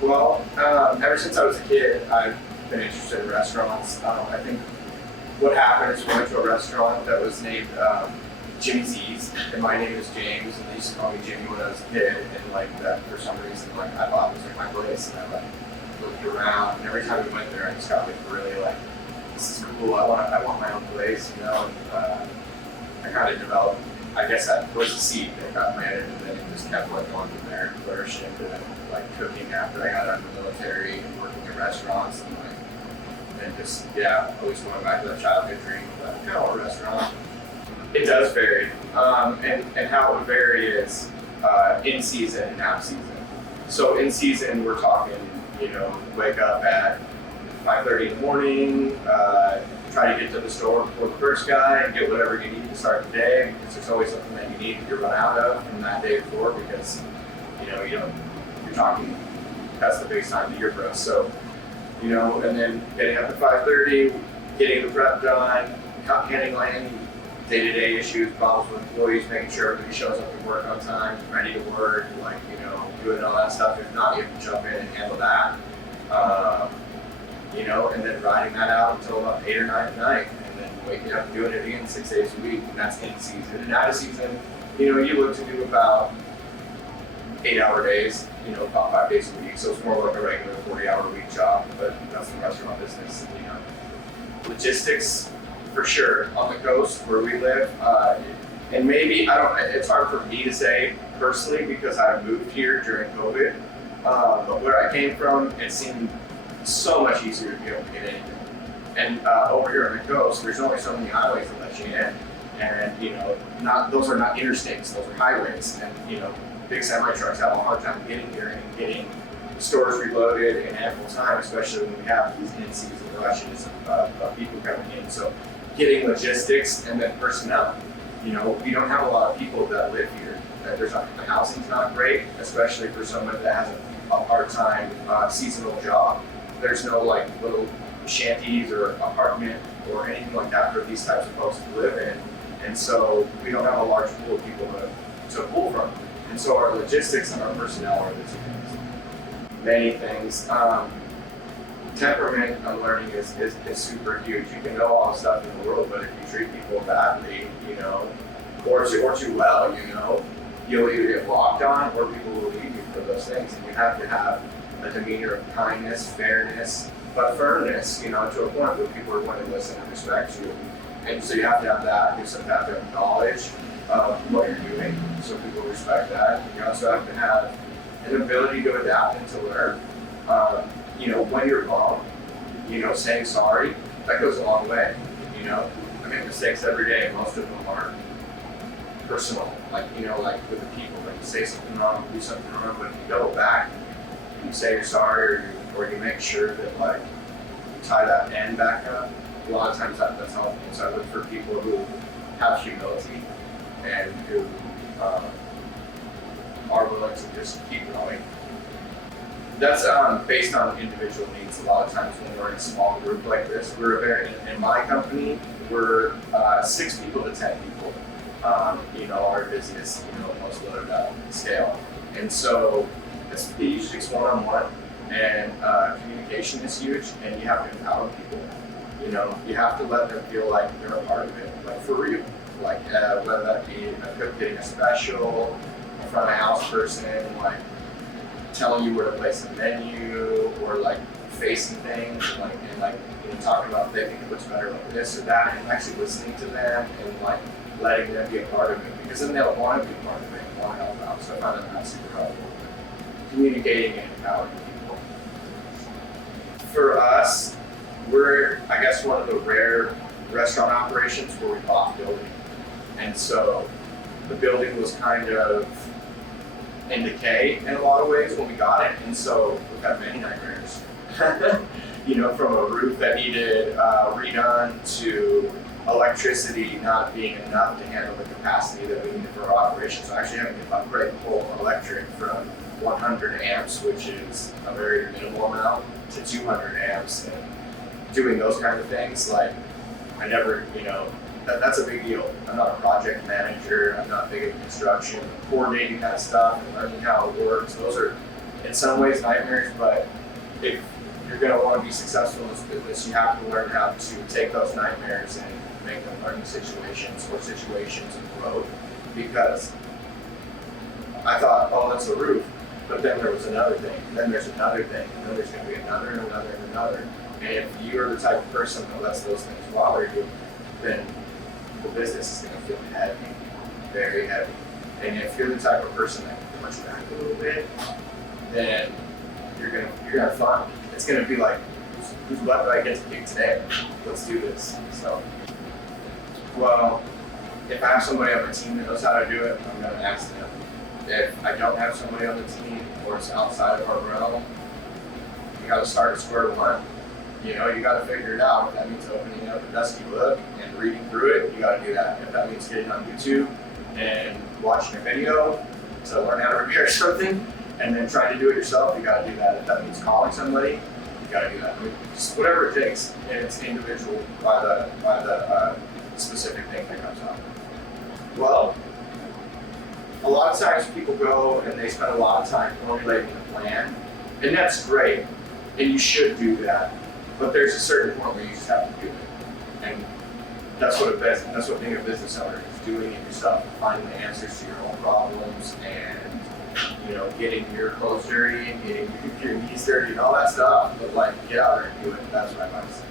Well, ever since I was a kid, I've been interested in restaurants. I think what happened is we went to a restaurant that was named Jimmy Z's, and my name is James, and they used to call me Jimmy when I was a kid, and like that for some reason, like I thought it was like my place, and I like looked around, and every time we went there, I just got like really like, this is cool. I want my own place, you know. And, I kind of developed. I guess that was the seed that got planted, and then it just kept like going from there, flourished into like cooking after I got out of the military and working in restaurants, and like, and just always going back to that childhood dream. But I kind of want a restaurant. It does vary, and how it would vary is in season and out season. So in season, we're talking, you know, wake up at 5:30 in the morning, try to get to the store before the first guy and get whatever you need to start the day, because there's always something that you need to run out of from that day before, because you're talking, that's the biggest time of the year for us. So, you know, and then getting up at 5:30, getting the prep done, handling day-to-day issues, problems with employees, making sure everybody shows up to work on time, ready to work, like, you know, doing all that stuff. If not, you have to jump in and handle that. You know, and then riding that out until about 8 or 9 at night, and then waking up and doing it again 6 days a week, and that's in season. And out of season, you know, you look to do about 8-hour days, you know, about 5 days a week. So it's more like a regular 40-hour week job, but that's the restaurant business, you know. Logistics, for sure, on the coast where we live, and maybe, it's hard for me to say personally because I moved here during COVID, but where I came from, it seemed so much easier to be able to get anything. And over here on the coast, there's only so many highways that let you in. And, you know, those are not interstates, those are highways. And, you know, big semi trucks have a hard time getting here and getting stores reloaded in ample time, especially when we have these in-season rushes of people coming in. So getting logistics and then personnel. You know, we don't have a lot of people that live here. The housing's not great, especially for someone that has a part-time seasonal job. There's no like little shanties or apartment or anything like that for these types of folks to live in. And so we don't have a large pool of people to pull from. And so our logistics and our personnel are the two things. Many things. Temperament, I'm learning, is super huge. You can know all the stuff in the world, but if you treat people badly, you know, or too well, you know, you'll either get walked on or people will leave you for those things. And you have to have a demeanor of kindness, fairness, but firmness, you know, to a point where people are going to listen and respect you. And so you have to have that. You also have to have knowledge of what you're doing, so people respect that. You also have to have an ability to adapt and to learn. You know, when you're wrong, you know, saying sorry, that goes a long way. You know, I make mistakes every day. Most of them are personal, like, you know, like with the people, like you say something wrong, do something wrong, but if you go back, you say you're sorry, or you make sure that like you tie that end back up. A lot of times that's helpful. So I look for people who have humility and who are willing to just keep going. That's based on individual needs. A lot of times when we're in a small group like this, in my company, we're 6 people to 10 people. You know, our busiest, you know, most loaded up scale. And so it usually is one-on-one, and communication is huge, and you have to empower people. You know, you have to let them feel like they're a part of it, like for real. Like whether that be a cook getting a special, a front of house person, like telling you where to place the menu, or like facing things, like and like you know, talking about they think it looks better like this or that, and actually listening to them and like letting them be a part of it, because then they'll want to be a part of it and want to help out. So I find that super helpful. Communicating and empowering people. For us, we're, I guess, one of the rare restaurant operations where we bought the building. And so the building was kind of in decay in a lot of ways when we got it. And so we've got many nightmares. You know, from a roof that needed redone to electricity not being enough to handle the capacity that we needed for our operation. So actually having to upgrade the whole electric from 100 amps, which is a very minimal amount, to 200 amps, and doing those kind of things, like I never, you know, that's a big deal. I'm not a project manager, I'm not big at construction, coordinating that stuff and learning how it works. Those are in some ways nightmares, but if you're going to want to be successful in this business, you have to learn how to take those nightmares and make them learning situations or situations of growth. Because I thought, oh, that's a roof, but then there was another thing, and then there's another thing, and then there's going to be another and another and another. And if you're the type of person that lets those things bother you, then the business is going to feel heavy, very heavy. And if you're the type of person that can push back a little bit, then you're gonna have fun. It's gonna be like, whose butt do I get to kick today? Let's do this. So, well, if I have somebody on my team that knows how to do it, I'm gonna ask them. If I don't have somebody on the team or it's outside of our realm, you gotta start at square one. You know, you gotta figure it out. If that means opening up a dusty book and reading through it, you gotta do that. If that means getting on YouTube and watching a video to learn how to repair something and then trying to do it yourself, you gotta do that. If that means calling somebody, you gotta do that. I mean, just whatever it takes, and it's individual by the specific thing that comes up. Well, a lot of times people go and they spend a lot of time formulating a plan, and that's great, and you should do that. But there's a certain point where you just have to do it, and that's what being a business owner is, doing it yourself, finding the answers to your own problems, and getting your clothes dirty and getting your knees dirty and all that stuff. But like, get out there and do it. That's what I might say.